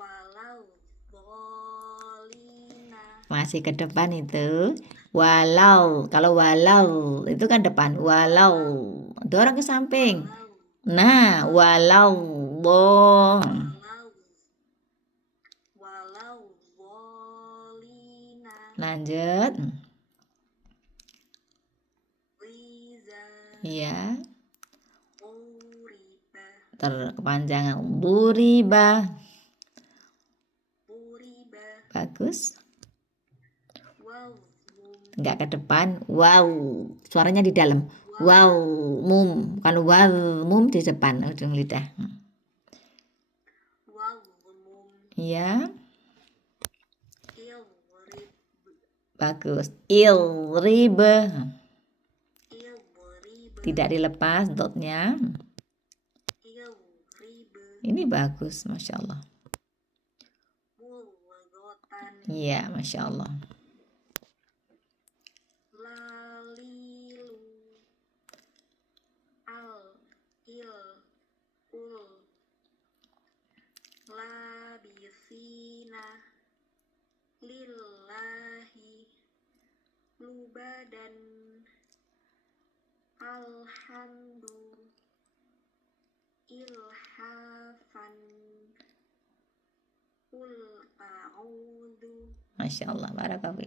walau bolina. Masih ke depan itu. Walau, kalau walau itu kan depan. Walau, dorong ke samping. Nah, walau bolina. Lanjut. Riza. Ya. Buriba. Terkepanjangan. Buriba. Bagus. Enggak ke depan. Wow. Suaranya di dalam. Wow. Mum. Bukan wow. Mum di depan ujung lidah. Iya. Bagus. Ilribe. Tidak dilepas dotnya. Ini bagus, Masya Allah. Iya, Masya Allah. Lalilu. Ul. Labisina. Lillahi. Lubadan. Alhamdu. Ilhafan. Qul a'udzu. Masya Allah, barakallahu.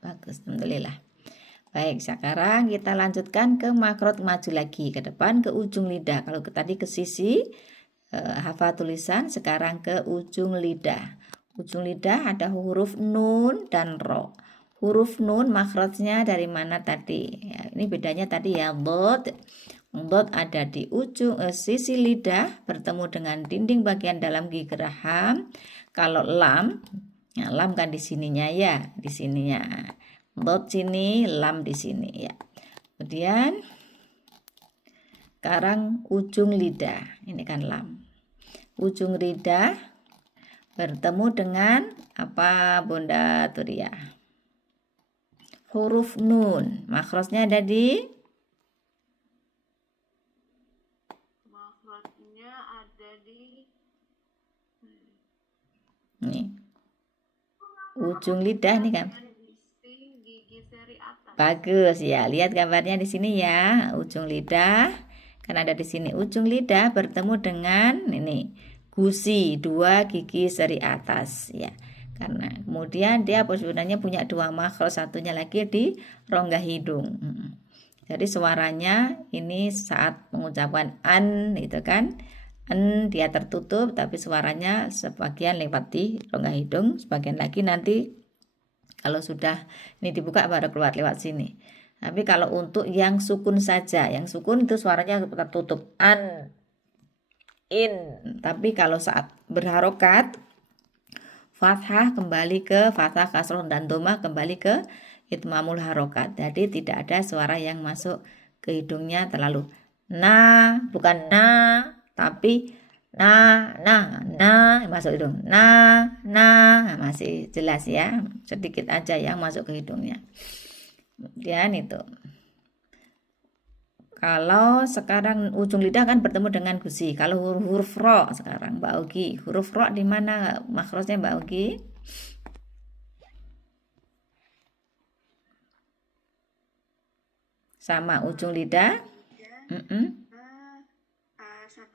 Bagus, alhamdulillah. Baik, sekarang kita lanjutkan ke makrot, maju lagi ke depan ke ujung lidah. Kalau tadi ke sisi hafal tulisan, sekarang ke ujung lidah. Ujung lidah ada huruf nun dan ro. Huruf nun makrotnya dari mana tadi? Ya, ini bedanya tadi ya, dot. Dot ada di ujung sisi lidah bertemu dengan dinding bagian dalam gigi geraham. Kalau lam, nah, lam kan di sininya ya, di sininya. Dot sini, lam di sini ya. Kemudian sekarang ujung lidah, ini kan lam. Ujung lidah bertemu dengan apa, Bunda Turia? Huruf nun. Makrosnya ada di nih. Ujung lidah nih kan. Bagus ya, lihat gambarnya di sini ya. Ujung lidah kan ada di sini. Ujung lidah bertemu dengan ini gusi, dua gigi seri atas ya. Karena kemudian dia sebenarnya punya dua makros, satunya lagi di rongga hidung. Jadi suaranya ini saat mengucapkan an itu kan, an dia tertutup tapi suaranya sebagian lewat di rongga hidung, sebagian lagi nanti kalau sudah ini dibuka baru keluar lewat sini. Tapi kalau untuk yang sukun saja, yang sukun itu suaranya tertutup an, in. Tapi kalau saat berharokat, fathah kembali ke fathah, kasroh dan domah kembali ke itmamul harokat. Jadi tidak ada suara yang masuk ke hidungnya terlalu na, bukan na, tapi nah masuk hidung. Nah, masih jelas ya. Sedikit aja yang masuk ke hidungnya. Kemudian itu. Kalau sekarang ujung lidah kan bertemu dengan gusi. Kalau huruf ro sekarang Mbak Ogi, huruf ro di mana makrosnya Mbak Ogi? Sama ujung lidah.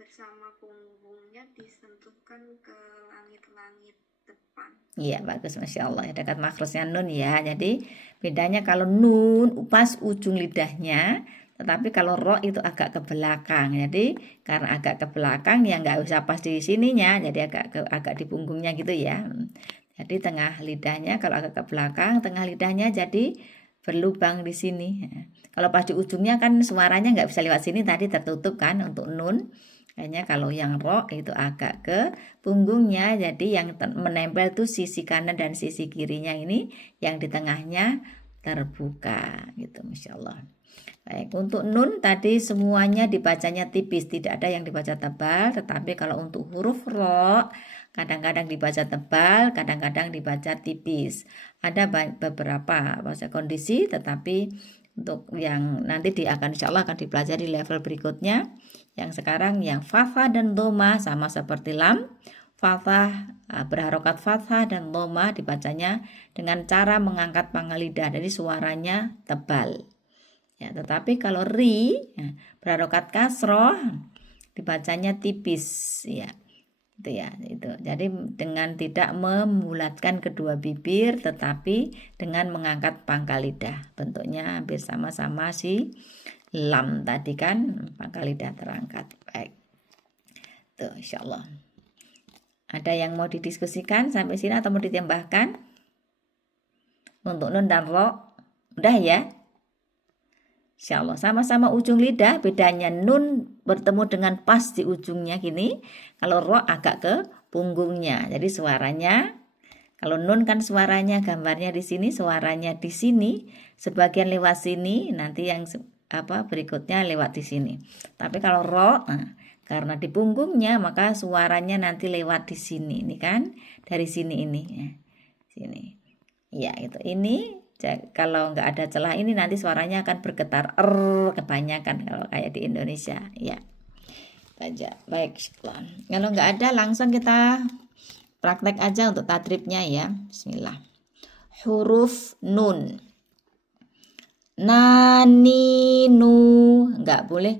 Bersama punggungnya disentuhkan ke langit-langit depan. Iya, bagus, Masya Allah ya, dekat makrosnya nun ya. Jadi bedanya kalau nun pas ujung lidahnya, tetapi kalau ro itu agak ke belakang. Jadi karena agak ke belakang ya nggak usah pas di sininya, jadi agak di punggungnya gitu ya. Jadi tengah lidahnya kalau agak ke belakang, tengah lidahnya jadi berlubang di sini. Kalau pas di ujungnya kan suaranya nggak bisa lewat sini, tadi tertutup kan untuk nun. Kayaknya kalau yang ro itu agak ke punggungnya, jadi yang menempel tuh sisi kanan dan sisi kirinya, ini yang di tengahnya terbuka gitu, Masya Allah. Baik, untuk nun tadi semuanya dibacanya tipis, tidak ada yang dibaca tebal. Tetapi kalau untuk huruf ro kadang-kadang dibaca tebal, kadang-kadang dibaca tipis. Ada beberapa bahasa kondisi, tetapi untuk yang nanti insya Allah akan dipelajari level berikutnya. Yang sekarang yang fathah dan doma sama seperti lam. fathah, berharokat fathah dan dhamma dibacanya dengan cara mengangkat pangkal lidah, jadi suaranya tebal. Ya, tetapi kalau ri berharokat kasroh dibacanya tipis, ya. Itu ya, itu. Jadi dengan tidak membulatkan kedua bibir tetapi dengan mengangkat pangkal lidah. Bentuknya hampir sama-sama si lam tadi kan, pangkal lidah terangkat. Baik. Tuh, insyaallah. Ada yang mau didiskusikan sampai sini atau mau ditambahkan? Untuk nun dan ro, udah ya? Insyaallah sama-sama ujung lidah, bedanya nun bertemu dengan pas di ujungnya gini, kalau ro agak ke punggungnya. Jadi suaranya, kalau nun kan suaranya gambarnya di sini, suaranya di sini, sebagian lewat sini, nanti yang berikutnya lewat di sini. Tapi kalau ro, karena di punggungnya maka suaranya nanti lewat di sini, ini kan dari sini ini, ya. Sini, ya itu ini. Kalau nggak ada celah ini nanti suaranya akan bergetar kebanyakan kalau kayak di Indonesia, ya. Baik, kalau nggak ada langsung kita praktek aja untuk tadribnya ya. Bismillah. Huruf nun. Nani nu, nggak boleh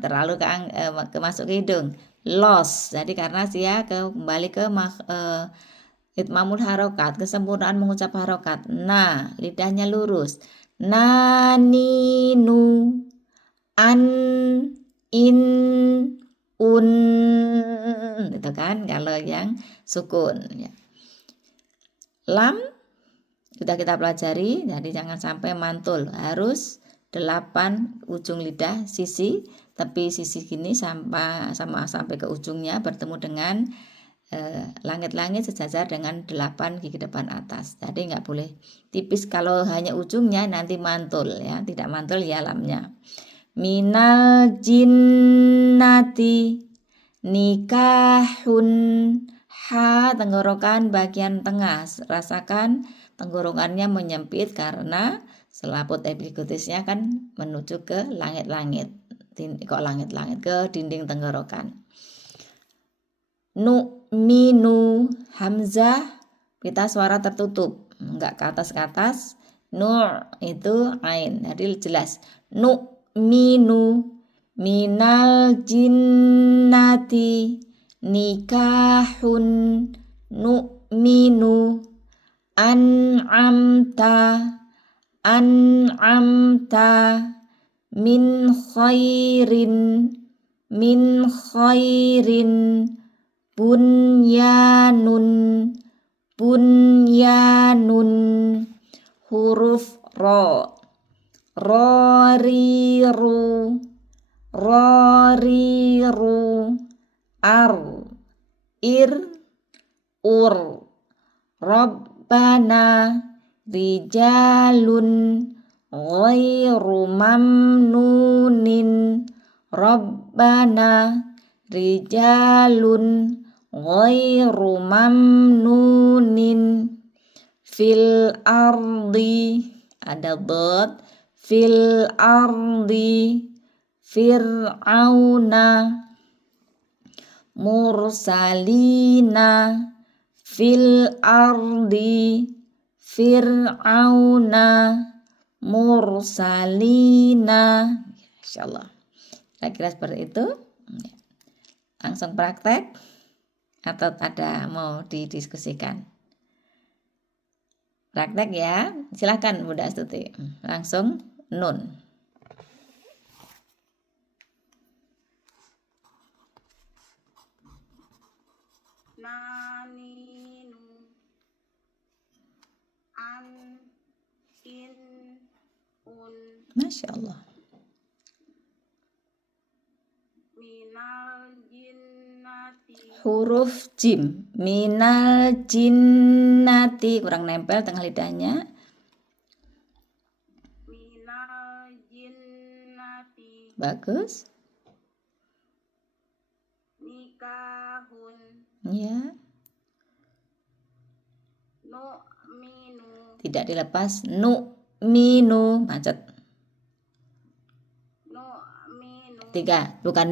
terlalu masuk ke hidung. Los, jadi karena dia kembali ke itmamul harokat, kesempurnaan mengucap harokat. Nah, lidahnya lurus. Nani nu, an, in, un, itu kan kalau yang sukun. Ya. Lam sudah kita pelajari, jadi jangan sampai mantul, harus 8 ujung lidah sisi, tapi sisi gini sampai ke ujungnya bertemu dengan langit-langit sejajar dengan 8 gigi depan atas. Jadi nggak boleh tipis, kalau hanya ujungnya nanti mantul ya, tidak mantul ya lamnya. Minal jinnati nikahun, ha tenggorokan bagian tengah, rasakan tenggorokannya menyempit karena selaput epiglottisnya kan menuju ke langit-langit. Kok langit-langit, ke dinding tenggorokan. Minu, hamzah kita suara tertutup, enggak ke atas. Nur itu ain, jadi jelas. Minu, minal jinnati nikahun, minu, an'amta, min khairin, bunyanun, huruf ro, roriru, ar, ur, rabbana, rijalun, ghairu mamnunin, rabbana, rijalun, ghairu mamnunin, fil ardi, ada dot, fil ardi, fir'auna, mursalina, fil ardi, fir'auna, mursalina. Insyaallah kira-kira seperti itu. Langsung praktek atau ada mau didiskusikan? Praktek ya, silakan Bunda Astuti. Langsung nun. Naninu, an, in, un, Masya Allah. minal jinnati, Huruf jim, minal jinnati, kurang nempel tengah lidahnya. minal jinnati, Bagus. nikahun, Ya, nu'minu, tidak dilepas. Minu, macet. nu'minu, 3, bukan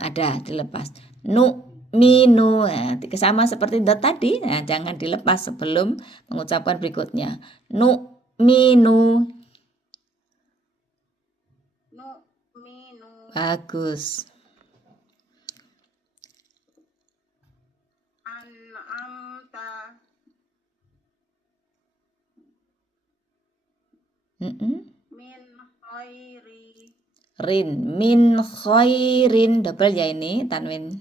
ada dilepas. nu'minu. Nah, sama seperti tadi. Nah, jangan dilepas sebelum mengucapkan berikutnya. Nu'minu. nu'minu Bagus. an'amta min khairi Min khairin, double ya ini tanwin.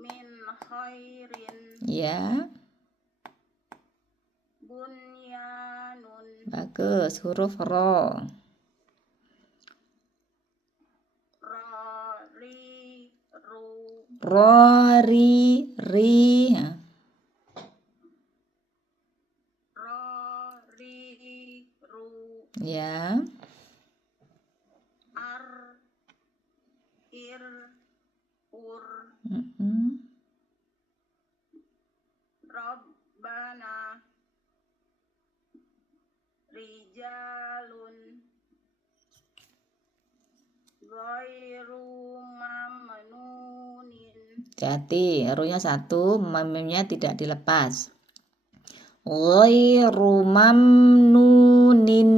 min khairin Ya, bunyanun bagus. Huruf ro. ri ru Ro, ri. Ya. ri ru Ya. ar ir ur Rabbana rijalun ghairu mamnunin. Jadi runya satu, memnya tidak dilepas. Ghairu mamnunin.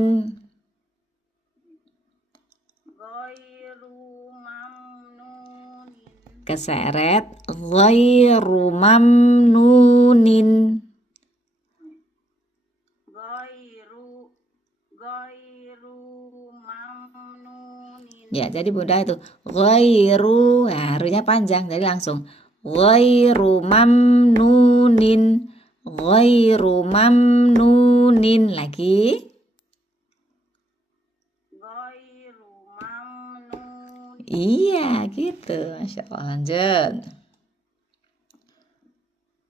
Ghairu mamnunin. Keseret. Ghairu mamnunin. Ghairu mamnunin. Ya, jadi Bunda itu ghairu, nah, runya panjang, jadi langsung ghairu mamnunin. Ghairu mamnunin lagi. Ghairu mamnunin. Iya, gitu. Masya Allah, lanjut.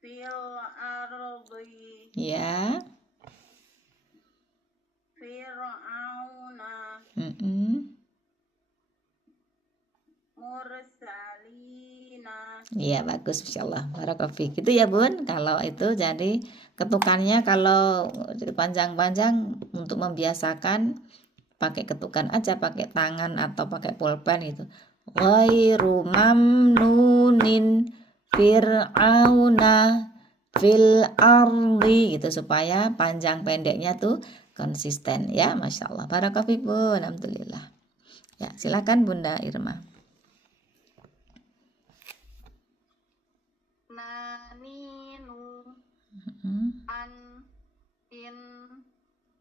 Fil ardi Ya. fir'auna mursalina. Iya, bagus, Masya Allah. Barakallahu gitu ya Bun. Kalau itu jadi ketukannya kalau panjang-panjang untuk membiasakan pakai ketukan aja, pakai tangan atau pakai pulpen itu. Ghairu mamnunin fir'auna fil ardi gitu, supaya panjang pendeknya tuh konsisten ya. Masya Allah, barakallahu Bun. Alhamdulillah. Ya, silakan Bunda Irma. Naninu an in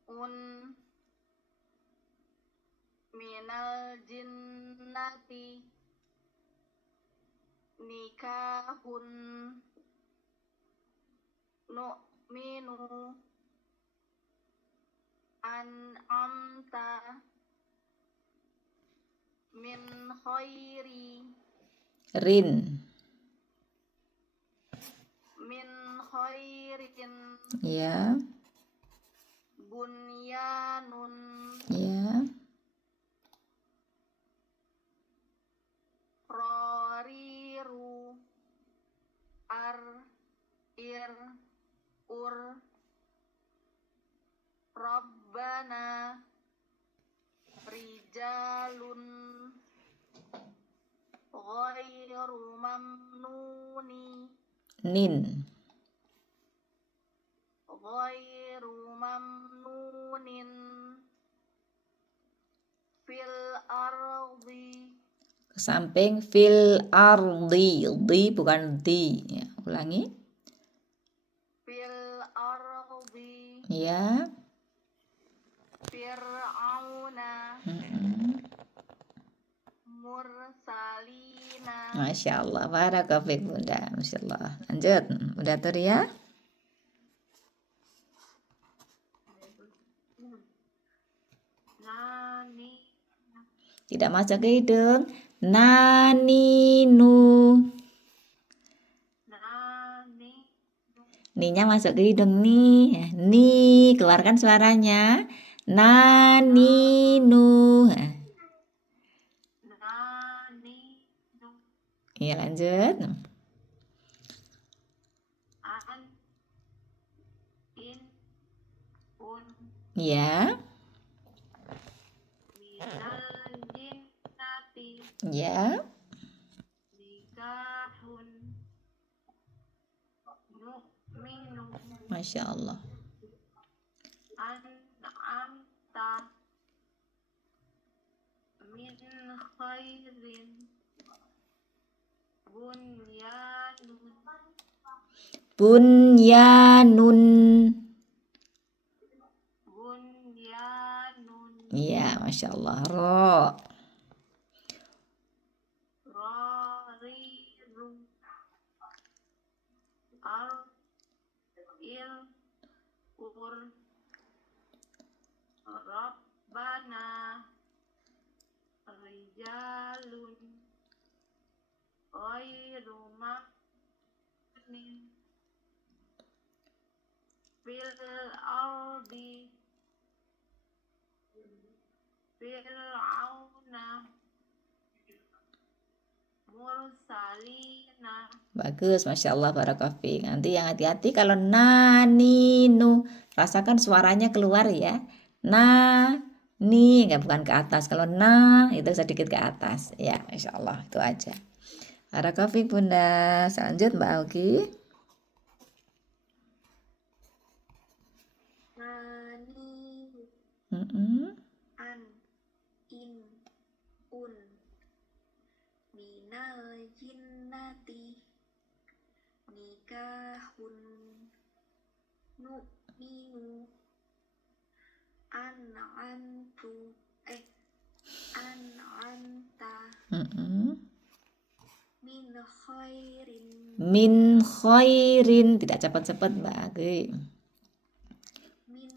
un minal jinnati nikahun nu'minu an amta min khairi Rin. min khairin Ya. bunyanun Ya. rariru ar ir ur Rabbana rijalun ghairu mamnuni Nin. ghairu mamnunin fil ardi. Ke samping fil ardi. Di bukan di. Ya, ulangi. Fil ardi Ya. fir'auna mursalina. Masya Allah, barakallahu Bunda. Masya Allah. Lanjut, Bunda Turia. Nani Tidak masuk ke hidung. Naninu. nani Ninya masuk ke hidung nih. Ni, keluarkan suaranya. Naninu. nani Iya, lanjut. an in un Ya. minal jinnati Ya. Masya Allah. an'amta min khairin bunyanun Bunyanun. Iya, Masya Allah. Ro. rariru ar il ur rabbana rijalun ghairu manin fil ardi fir'auna mursalina. Bagus, Masya Allah, barakallahu. Nanti yang hati-hati kalau naninu, rasakan suaranya keluar ya. Ni, nggak bukan ke atas. Kalau itu sedikit ke atas. Ya, Masya Allah, itu aja. Barakallahu Bunda. Selanjut Mbak Augi. Nani an in un minal jinnati nikahun nu'minu an'amtu an'amta min khairin Min khairin. Tidak cepat-cepat Mbak Augi. min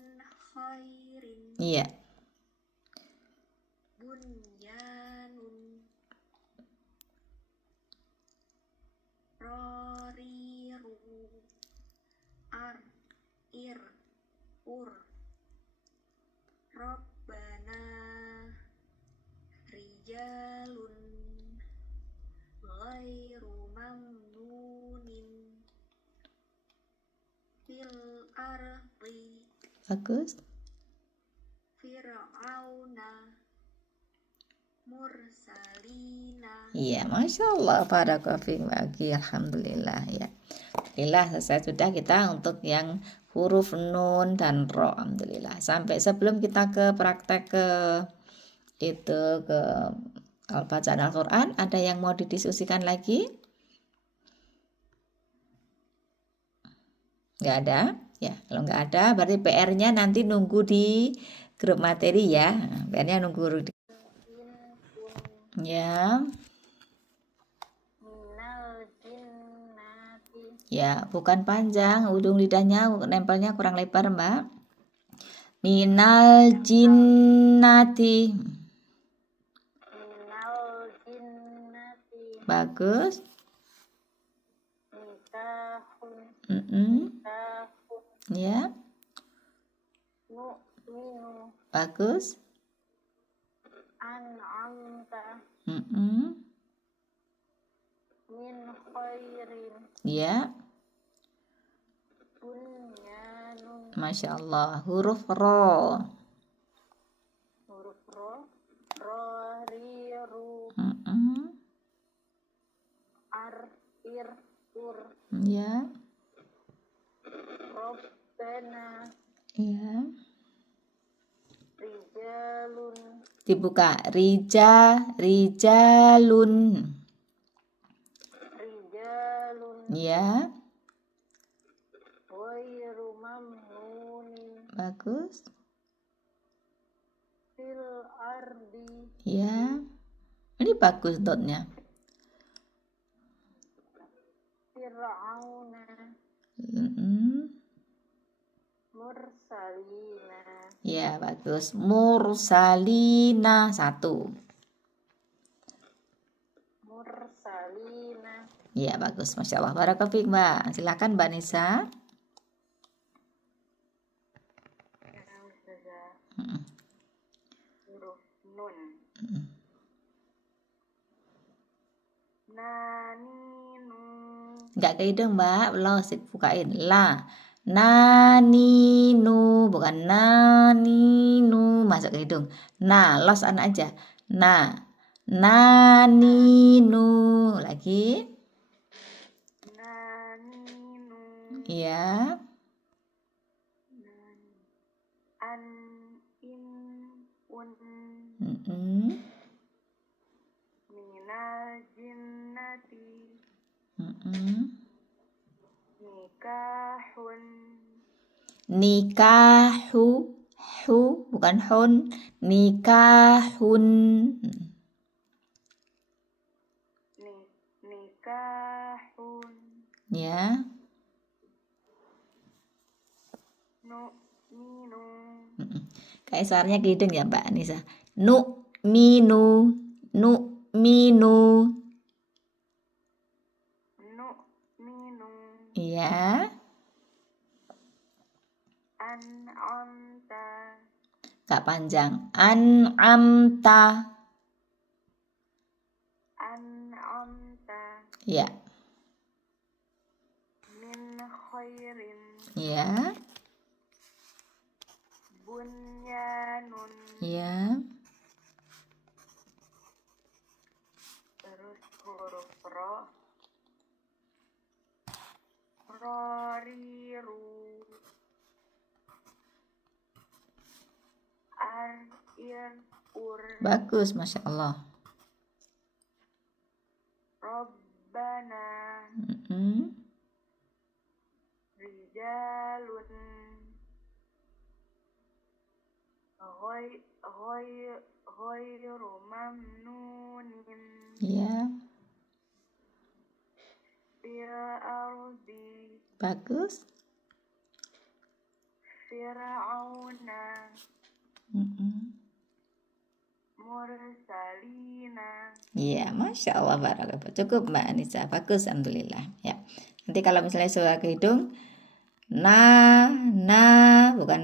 khairin Iya. bunyanun rariru ar ir ur rabbana rijalun ghairu mamnunin fil ardi Bagus. fir'auna mursalina. Iya, Masya Allah, barakallahu Mbak Augi. Alhamdulillah ya. Alhamdulillah selesai sudah kita untuk yang huruf nun dan ro. Alhamdulillah. Sampai sebelum kita ke praktek ke bacaan Al-Quran, ada yang mau didiskusikan lagi? Nggak ada? Ya, kalau nggak ada berarti PR-nya nanti nunggu di grup materi ya. PR-nya nunggu di ya. Minal jinnati Ya, bukan panjang, ujung lidahnya nempelnya kurang lebar, Mbak. Minal jinnati. minal jinnati Bagus. nikahun nikahun Ya, nu'minu bagus. an'amta min khairin Ya, bunyanun Masya Allah. Huruf ro. huruf ro rariru ar ir ur Ya, rabbana ya. rijalun Dibuka. Rijalun. rijalun Ya, ghairu mamnunin bagus. fil ardi Ya, ini bagus dotnya. fir'auna mursalina. Ya, bagus. Mursalina. 1. Mursalina. Ya, bagus. Masya Allah. Barakallahu Mbak. Silakan Mbak Nisa. Huruf nun. Naninu. Enggak ke hidung Mbak. Belum bukain. La. Naninu. Bukan naninu. Masuk ke hidung. Nah, los anak aja. Nah. Naninu. Lagi. Naninu. Iya. minal jinnati nikahu, hu bukan hun, nikahun, nikahun ya. nu'minu Kayak suaranya ke hidung ya Mbak Anissa. Nu'minu, nu'minu, nu'minu iya. an'amta Gak panjang. An'amta, ya. min khairin Ya, bunyanun ya. terus huruf ro roriru ur Bagus, Masya Allah. Rabbana rijalun ghairu mamnunin Ya, fil ardi bagus. fir'auna mursalina. Iya, Masya Allah, barakallah. Cukup Mbak Anissa, bagus, alhamdulillah. Ya, nanti kalau misalnya suara ke hidung, bukan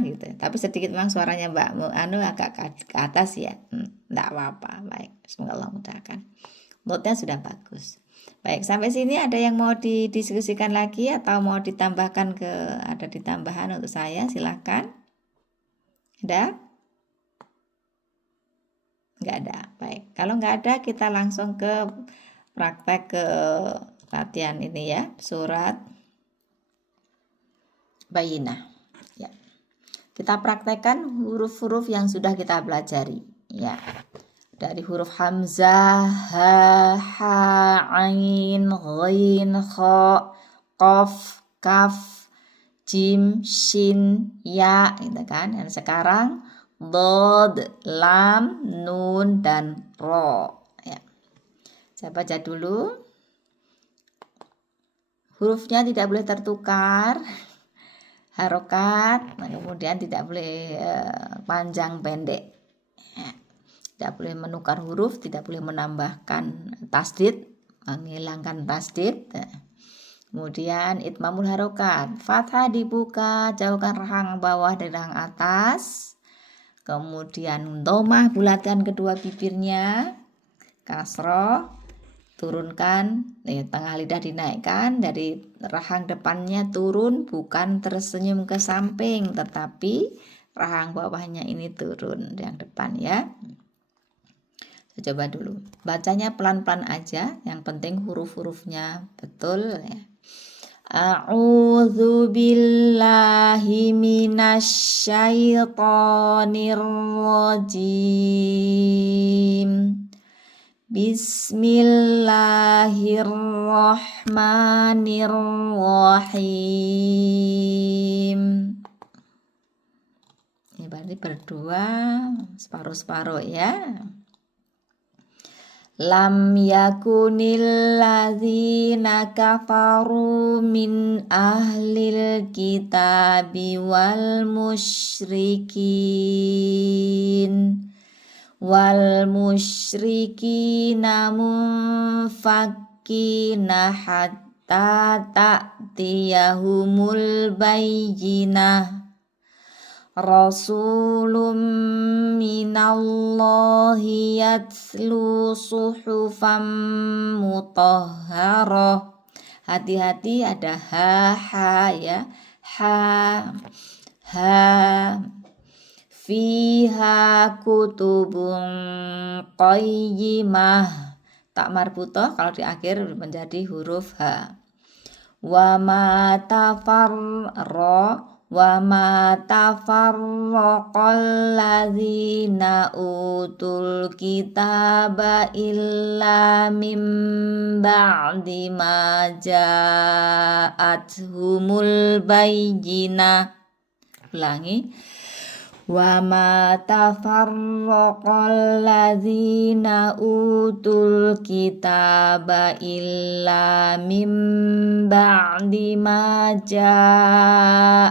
gitu. Tapi sedikit memang suaranya Mbak agak ke atas ya. Enggak apa-apa, baik. Semoga Allah mudahkan. Notnya sudah bagus. Baik, sampai sini ada yang mau didiskusikan lagi atau mau ditambahkan ada ditambahan untuk saya, silahkan. Ada? Nggak ada. Baik, kalau nggak ada kita langsung ke praktek ke latihan ini ya, surat Bayyinah. Ya. Kita praktekkan huruf-huruf yang sudah kita pelajari ya. Dari huruf hamzah, ha, ha, ain, ghain, kha, qaf, kaf, jim, shin, ya, gitu kan. Dan sekarang dod, lam, nun, dan ro. Ya. Saya baca dulu. Hurufnya tidak boleh tertukar, harokat, kemudian tidak boleh panjang pendek. Ya. Tidak boleh menukar huruf, tidak boleh menambahkan tasdid, menghilangkan tasdid. Kemudian itmamul harokat, fathah dibuka, jauhkan rahang bawah dari rahang atas. Kemudian domah, bulatkan kedua bibirnya, kasroh, turunkan, tengah lidah dinaikkan, dari rahang depannya turun, bukan tersenyum ke samping, tetapi rahang bawahnya ini turun yang depan ya. Saya coba dulu, bacanya pelan-pelan aja, yang penting huruf-hurufnya betul ya. A'udzu billahi minasyaitonir rajim. Bismillahirrahmanirrahim. Ini berarti berdua, separuh-separuh ya. Lam yakunil ladzina kafaru min ahlil kitabi wal musyrikina munfakkina hatta ta'tiyahumul bayyinah. Rasulun minallahi yatlu suhufan mutahharah. Hati-hati ada ha ya. Ha fiha kutubun qayyimah. Tak marbutoh kalau di akhir menjadi huruf ha. Wa ma tafarra Wa ma tafarraqal ladzina utul kitaba illa min ba'di ma ja'athumul bayyinah. Ulangi. Wa ma tafarraqal ladzina utul kitaba illa min ba'di ma ja'athumul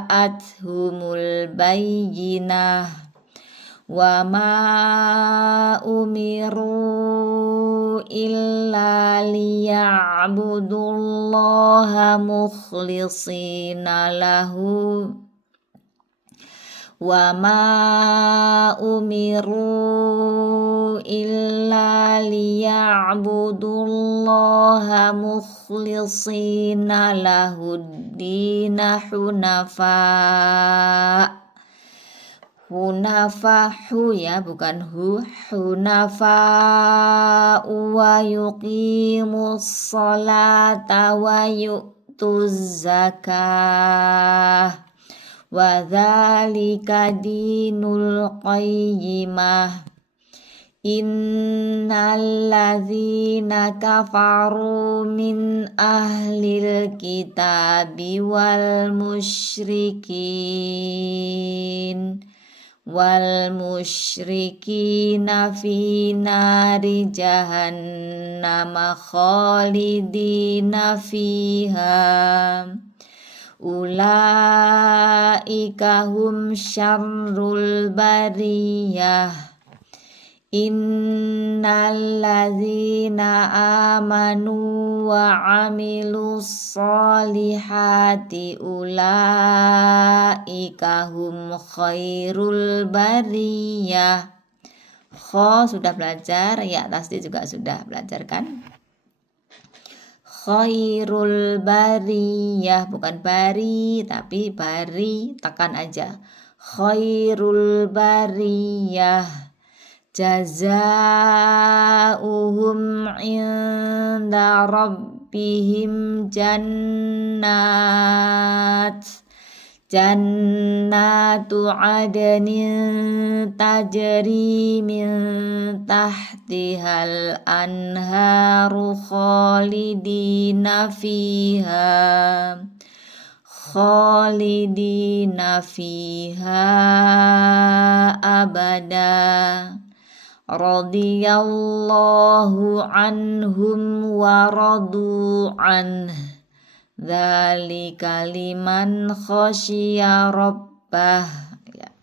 bayyinah wa ma umiru illa liya'budullaha mukhlishina lahu wa ma umiru illa liya'budullaha mukhlishina lahuddina hunafahu ya bukan hunafa wa yuqimus sholata wa yu'tuz zakah wa dzalika dinul qayyimah innal ladzina kafaru min ahlil kitabi wal musyrikina fi nari jahannama khalidina fiha ulaika hum syarrul bariyah innal ladzina amanu wa amilus solihati ulaika hum khairul bariyah. Kho sudah belajar, ya tasdid juga sudah belajar kan? Khairul bariyah bukan bari tapi bari tekan aja. Khairul bariyah jazaa'uhum inda rabbihim jannatu adnin tajri min tahtihal anharu khalidina fiha abada radiyallahu anhum wa radu anhu dzalika liman khasyiya rabbah. Ya,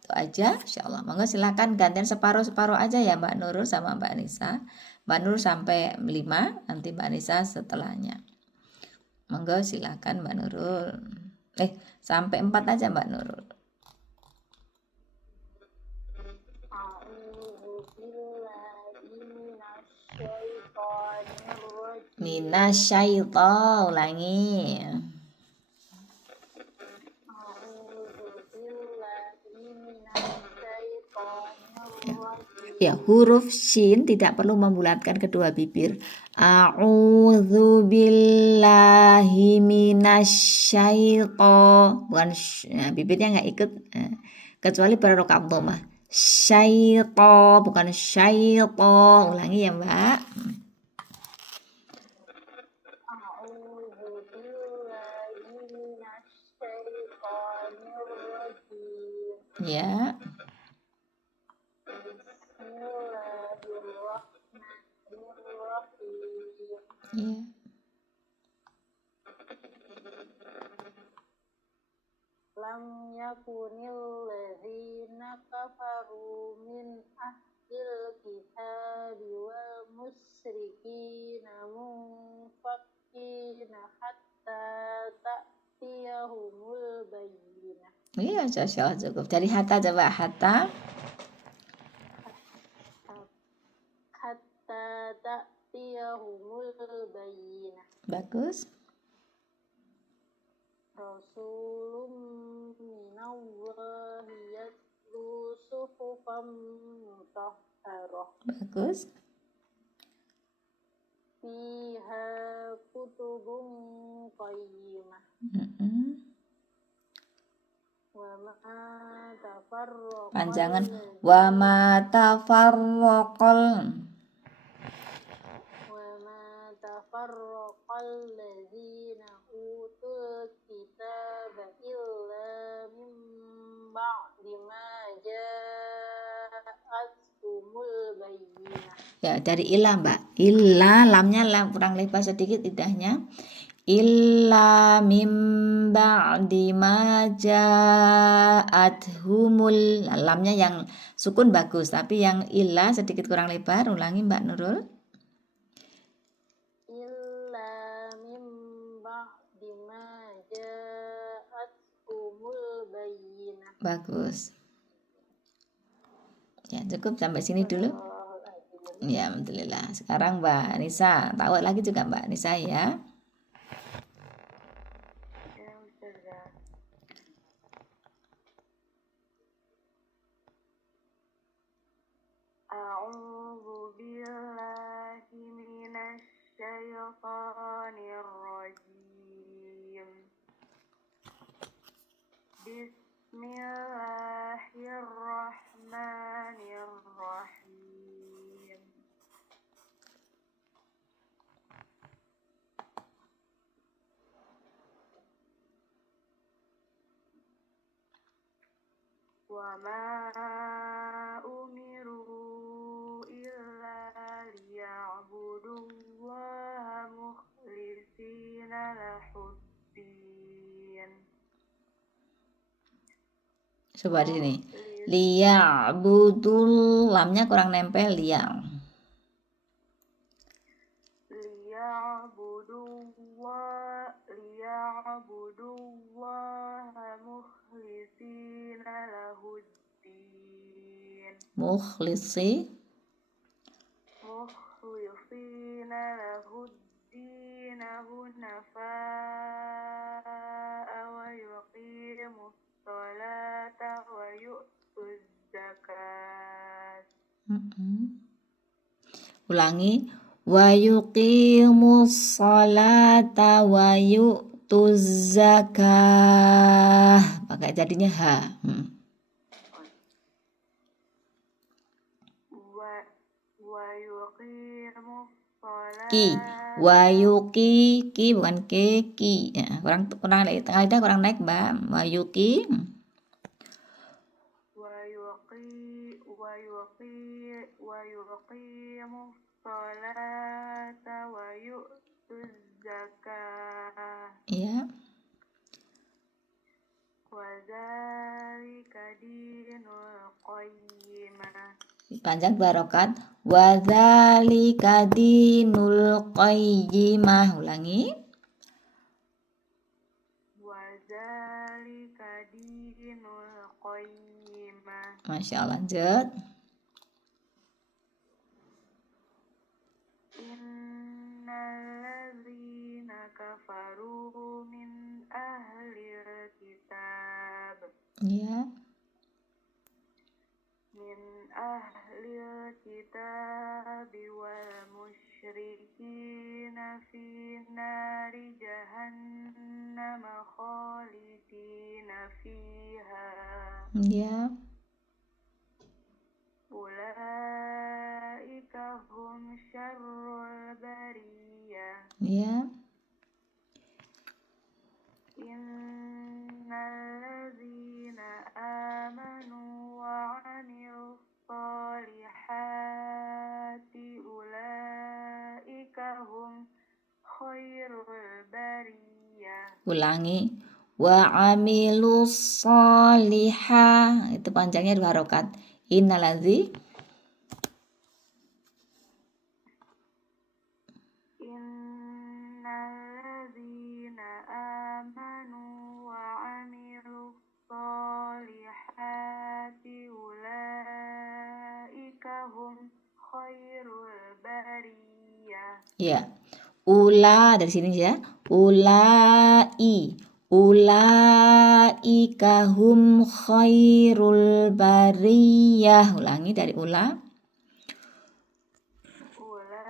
itu aja insyaallah. Monggo silakan gantian separuh-separuh aja ya Mbak Nurul sama Mbak Nisa. Mbak Nurul sampai 5, nanti Mbak Nisa setelahnya. Monggo silakan Mbak Nurul. Sampai 4 aja Mbak Nurul. Minasyaiton, ulangi. Ya, huruf shin tidak perlu membulatkan kedua bibir. A'udzu billahi minasyaiton. Bukan bibirnya enggak ikut kecuali pada rokaat dhammah. Syaiton bukan syaiton. Ulangi ya, Mbak. Ya. Ya. Lam yakunil ladzina kafaru min ahlil kitabi wal musyrikina munfakkina hatta ta'tiyahumul bayyinah. Iya, cukup. Dari hatta coba hatta ta'tiyahumul bayyinah. Bagus. Rasulun minallahi yatlu suhufan mutahharah. Bagus. Fiha kutubun qayyimah. Panjangan. Wa ma tafarraqal ladzina utul kitaba illa min ba'di ma ja'athumul bayyinah. Ya, dari ilah, Mbak. Ilah, lamnya lam kurang lebar sedikit idahnya. Illa mim ba'di ma ja'athumul. Lamnya yang sukun bagus, tapi yang ilah sedikit kurang lebar. Ulangi, Mbak Nurul. Illa mim ba'di ma ja'athumul bayyinah. Bagus. Ya, cukup sampai sini dulu. Ya, alhamdulillah. Sekarang Mbak Nisa, tahu lagi juga Mbak Nisa ya. A'udzu billahi minasy syaithanir rajim. Bismillahirrahmanirrahim. Wa ma umiru illa liya'budullaha mukhlishina lahuddin. Coba di sini. Liya'budul, lamnya kurang nempel liya. Liya'budullaha mukhlishina lahuddin. Mukhlishina lahuddin hunafa'a wa yuqimus sholata wa yu'tuz zakat. Ulangi. Wa yuqimus sholata wa yu'tuz zakah. Pakai jadinya ha. Wa yuqimus sholata. Ki. Wa yuqi, ki bukan ke, ki. Ya, kurang tengah lidah kurang naik, Mbak. Wa yuqi. Wa yuqimus sholata wa yu'tuz zakah. Iya. Wa dzalika dinul qayyimah. Panjang barokat. Wa dzalika dinul qayyimah. Ulangi. Wa dzalika dinul qayyimah. Masya Allah, lanjut. Innalladzina kafaru min ahlil kitab. Iya. Min ahlil kitab wal musyrikina fi nari jahannam khalidina fiha. Iya. Ulaika hum syarrul bariyah. Iya. Innalladzina amanu wa 'amilus sholihati ulaika hum khairul bariyah. Ulangi. Wa amilus sholihah. Itu panjangnya dua harokat. Innalladzi. Innalladzina amanu wa 'amilus sholihati ulaika hum khairul bariyah. Ya. Ula dari sini ya. Ulaika hum khairul bariyah. Ulangi dari ula. Ulaika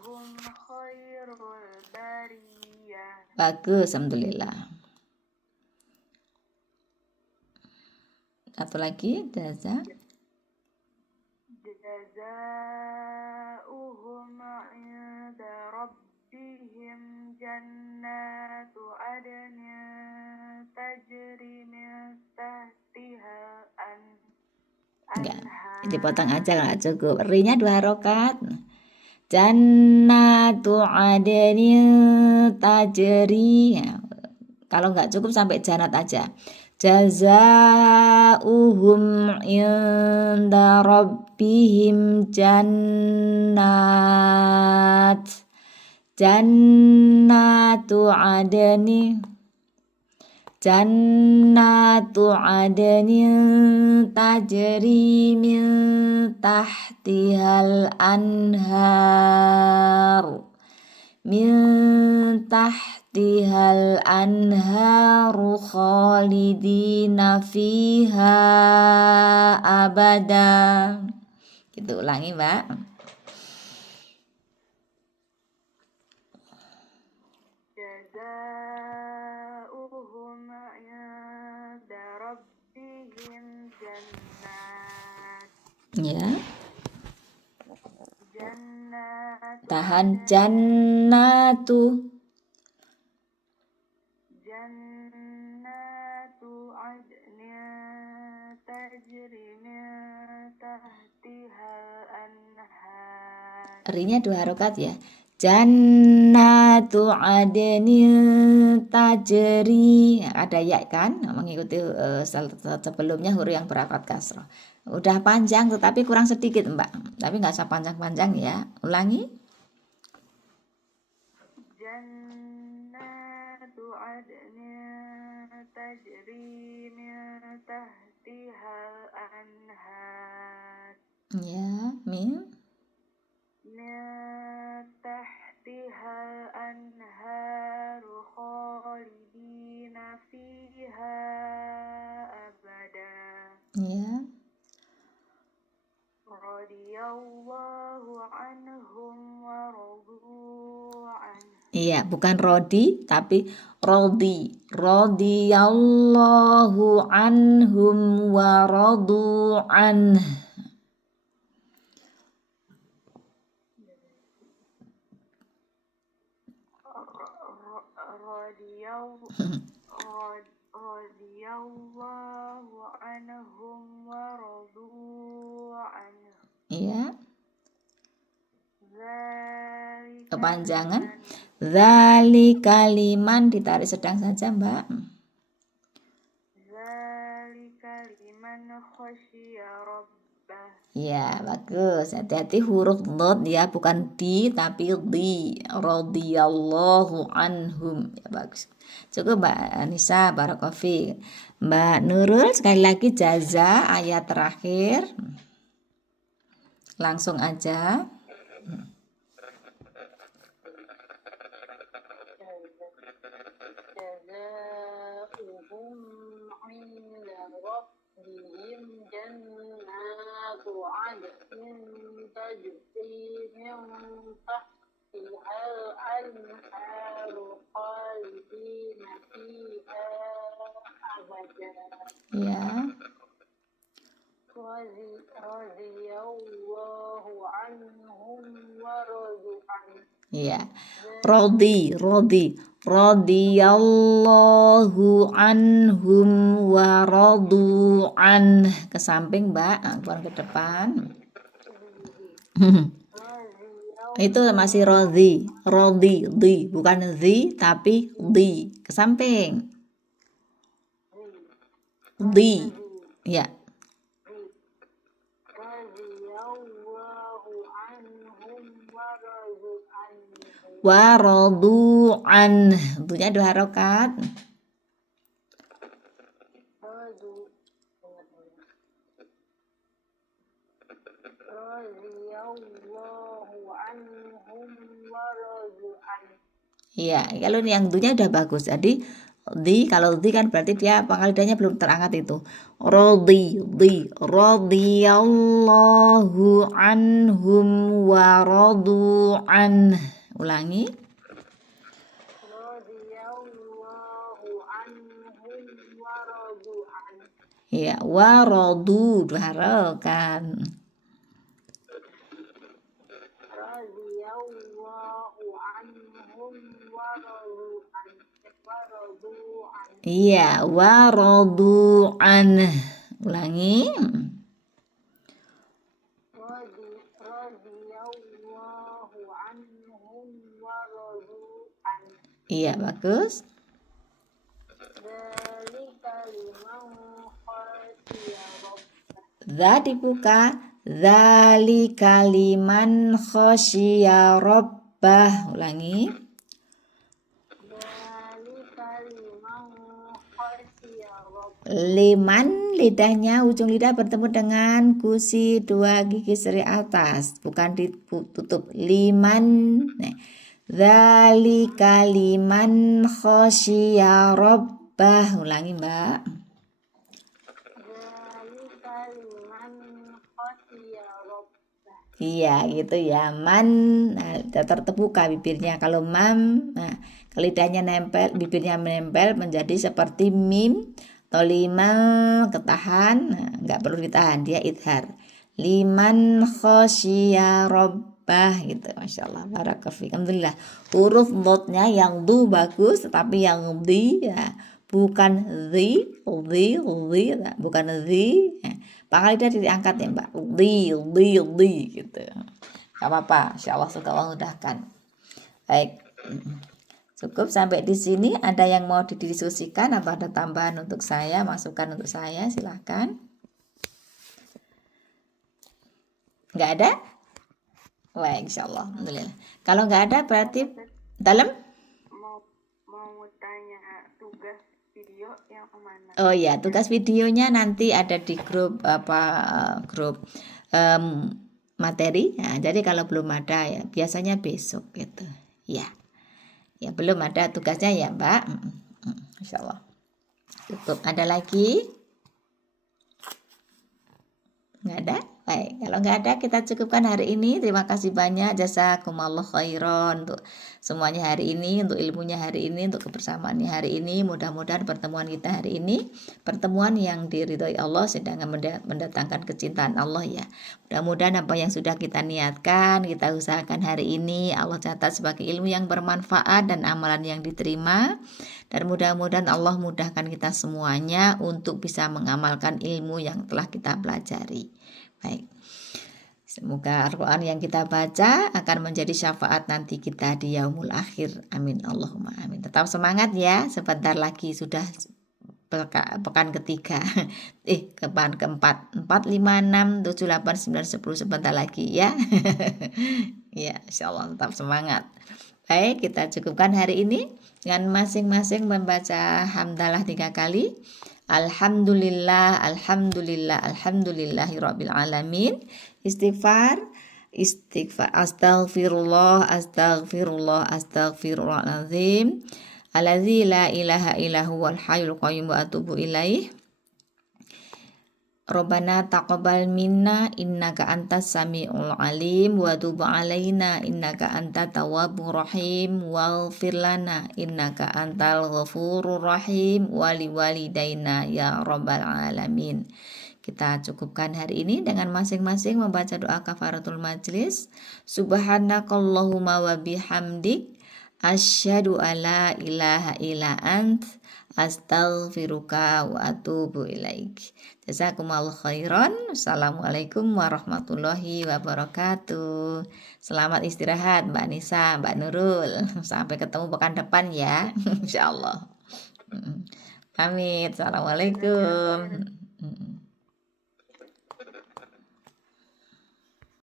hum khairul bariyah. Bagus, alhamdulillah. Satu lagi jaza. جزاؤهم عند ربهم جنات عدن تجري من تحتها Enggak, الأنهار dipotong aja nggak cukup. Rinya 2 harokat. Jannatu adnin tajri. Ya, kalau nggak cukup sampai jannat aja. Jazaa'uhum inda rabbihim jannatu adnin tajri min tahtihal anharu khalidina fiha abada. Gitu, ulangi Mbak. جزاؤهم عند ربهم جنات Ya, tahan عدن jannatu. تجري من تحتها الأنهار. Rinya 2 harokat ya. Jannatu adnin tajri. Ada ya kan mengikuti sebelumnya huruf yang berakat kasrah. Udah panjang tetapi kurang sedikit Mbak. Tapi nggak usah panjang-panjang ya. Ulangi. Jannatu adnin tajri min tahtiha al-anhar. Ya, min تحتها الأنهار خالدين فيها أبدا. ya. رضي الله عنهم ورضوا عنه. Iya, bukan rodi tapi rodi. Radhiyallahu anhum wa radu anh. رضي الله عنهم ورضوا عنه. Iya, ذلك kepanjangan. Dzalika liman ditarik sedang saja, Mbak. Dzalika liman khasyiya rabbah. Ya, bagus. Hati-hati huruf dhad ya, bukan di tapi di. Radhiyallahu anhum. Ya, bagus. Cukup Mbak Anissa, barakofi. Mbak Nurul sekali lagi jaza ayat terakhir. Langsung aja. Jazaa'uhum 'inda rabbihim jannatu 'adnin tajri min tahtihal anharu khalidina fiha abada. Ya. Radhiyallahu anhum wa radu anhu. Ya. Radhiyallahu anhum wa radu an. Ke samping, Mbak. Bukan ke depan. Itu masih di, bukan di tapi di. Ke samping. Di. Ya. Wa radu an. Bunyinya 2 harokat. Iya, kalau yang dunya udah bagus. Jadi kalau di kan berarti dia pengalidanya belum terangkat itu. Radhiyallahu anhum wa radu an. Ulangi. Ya, waradu diharapkan. Radiyallahu anhum waradu an. Iya, waradu an. Ulangi. Radiyallahu anhum waradu an. Iya, bagus. Dzalika liman khashiya rabbah. Za dibuka. Dzalika liman khasyiya rabbah. Ulangi. Dzalika liman khashiya rabbah. Liman, lidahnya, ujung lidah bertemu dengan gusi 2 gigi seri atas, bukan ditutup. Liman. Dzalika liman khasyiya rabbah. Ulangi, Mbak. Dzalika liman khashiya rabbah. Iya, gitu ya. Man, nah, terbuka bibirnya. Kalau mam, nah, kalau lidahnya nempel, bibirnya menempel menjadi seperti mim. Atau lima, ketahan, nah, nggak perlu ditahan, dia idhar. Liman khasyiya rabbah, gitu. Masya Allah, barakallahu. Alhamdulillah. Huruf dotnya yang du bagus, tetapi yang di ya bukan the, nah, bukan the. Pangkal lidah diangkat ya Mbak. Di gitu. Gak apa-apa, insya Allah suka Allah mudahkan. Baik. Cukup sampai di sini. Ada yang mau didiskusikan? Apa ada tambahan untuk saya? Masukan untuk saya? Silahkan. Nggak ada? Baik, insya Allah. Alhamdulillah. Kalau nggak ada berarti dalam? Mau tanya tugas video yang kemana? Oh ya, tugas videonya nanti ada di grup grup materi. Nah, jadi kalau belum ada ya biasanya besok gitu. Ya belum ada tugasnya ya Mbak. Insya Allah. Cukup. Ada lagi? Nggak ada? Baik, kalau nggak ada kita cukupkan hari ini. Terima kasih banyak, jazakumullah khairan untuk semuanya hari ini, untuk ilmunya hari ini, untuk kebersamaannya hari ini. Mudah-mudahan pertemuan kita hari ini pertemuan yang diridhoi Allah, sedangkan mendatangkan kecintaan Allah ya. Mudah-mudahan apa yang sudah kita niatkan, kita usahakan hari ini, Allah catat sebagai ilmu yang bermanfaat dan amalan yang diterima. Dan mudah-mudahan Allah mudahkan kita semuanya untuk bisa mengamalkan ilmu yang telah kita pelajari. Baik. Semoga Al-Quran yang kita baca akan menjadi syafaat nanti kita di yaumul akhir. Amin. Allahumma amin. Tetap semangat ya. Sebentar lagi sudah pekan ketiga. Pekan keempat. 4, 5, 6, 7, 8, 9, 10. Sebentar lagi ya. Ya, insyaallah tetap semangat. Baik, kita cukupkan hari ini dengan masing-masing membaca hamdalah 3 kali. Alhamdulillah, alhamdulillah, alhamdulillahirabbil alamin. Istighfar, astaghfirullah, astaghfirullah, astaghfirullahalazim. Allazi la ilaha illa huwal hayyul qayyum wa atubu ilaih. Rabbana taqabbal minna innaka antas samiul alim wa tub alaina innaka antat tawwabur rahim waghfir lana innaka antal ghafurur rahim wali walidaina ya rabbal alamin. Kita cukupkan hari ini dengan masing-masing membaca doa kafaratul majlis. Subhanakallahumma wa bihamdik asyhadu alla ilaha illa ant astaghfiruka wa atubu ilaik. Jazakumullah khairan. Assalamualaikum warahmatullahi wabarakatuh. Selamat istirahat Mbak Nisa, Mbak Nurul. Sampai ketemu pekan depan ya. Insyaallah. Pamit. Assalamualaikum.